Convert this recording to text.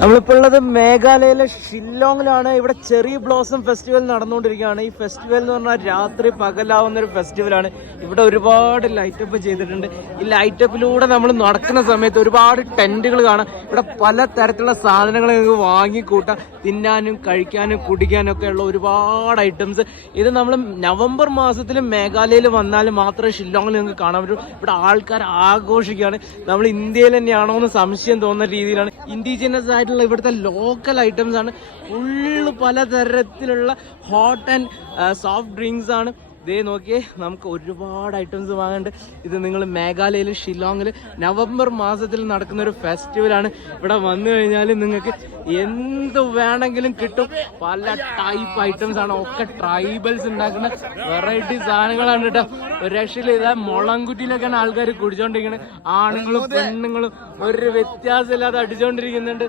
നമ്മളിപ്പോൾ ഉള്ളത് മേഘാലയയിലെ ഷില്ലോങ്ങിലാണ്. ഇവിടെ ചെറി ബ്ലോസം ഫെസ്റ്റിവൽ നടന്നുകൊണ്ടിരിക്കുകയാണ്. ഈ ഫെസ്റ്റിവൽ എന്ന് പറഞ്ഞാൽ രാത്രി പകലാവുന്ന ഒരു ഫെസ്റ്റിവലാണ്. ഇവിടെ ഒരുപാട് ലൈറ്റപ്പ് ചെയ്തിട്ടുണ്ട്. ഈ ലൈറ്റപ്പിലൂടെ നമ്മൾ നടക്കുന്ന സമയത്ത് ഒരുപാട് ടെന്റുകൾ കാണാം. ഇവിടെ പല തരത്തിലുള്ള സാധനങ്ങൾ നിങ്ങൾക്ക് വാങ്ങിക്കൂട്ടാം. തിന്നാനും കഴിക്കാനും കുടിക്കാനും ഒക്കെ ഉള്ള ഒരുപാട് ഐറ്റംസ്. ഇത് നമ്മൾ നവംബർ മാസത്തിൽ മേഘാലയയിൽ വന്നാൽ മാത്രമേ ഷില്ലോങ്ങിൽ നിങ്ങൾക്ക് കാണാൻ പറ്റൂ. ഇവിടെ ആൾക്കാർ ആഘോഷിക്കുകയാണ്. നമ്മൾ ഇന്ത്യയിൽ തന്നെയാണോ എന്ന് സംശയം തോന്നുന്ന രീതിയിലാണ്. ഇൻഡിജിനസ് ആയിട്ടുള്ള ഇവിടുത്തെ ലോക്കൽ ഐറ്റംസ് ആണ്. ഫുള്ള് പലതരത്തിലുള്ള ഹോട്ട് ആൻഡ് സോഫ്റ്റ് ഡ്രിങ്ക്സ് ആണ്. ഇതേ നോക്കിയേ, നമുക്ക് ഒരുപാട് ഐറ്റംസ് വാങ്ങുന്നുണ്ട്. ഇത് നിങ്ങൾ മേഘാലയയിൽ ഷില്ലോങ്ങിൽ നവംബർ മാസത്തിൽ നടക്കുന്ന ഒരു ഫെസ്റ്റിവലാണ്. ഇവിടെ വന്നു കഴിഞ്ഞാൽ നിങ്ങൾക്ക് എന്ത് വേണമെങ്കിലും കിട്ടും. പല ടൈപ്പ് ഐറ്റംസ് ആണ്. ഒക്കെ ട്രൈബൽസ് ഉണ്ടാക്കുന്ന വെറൈറ്റി സാധനങ്ങളാണ് കേട്ടോ. ഒരു രക്ഷയിൽ ഇതാ മുളംകുറ്റിയിലൊക്കെയാണ് ആൾക്കാർ കുടിച്ചോണ്ടിരിക്കുന്നത്. ആണുങ്ങളും പെണ്ണുങ്ങളും ഒരു വ്യത്യാസമില്ലാതെ അടിച്ചോണ്ടിരിക്കുന്നുണ്ട്.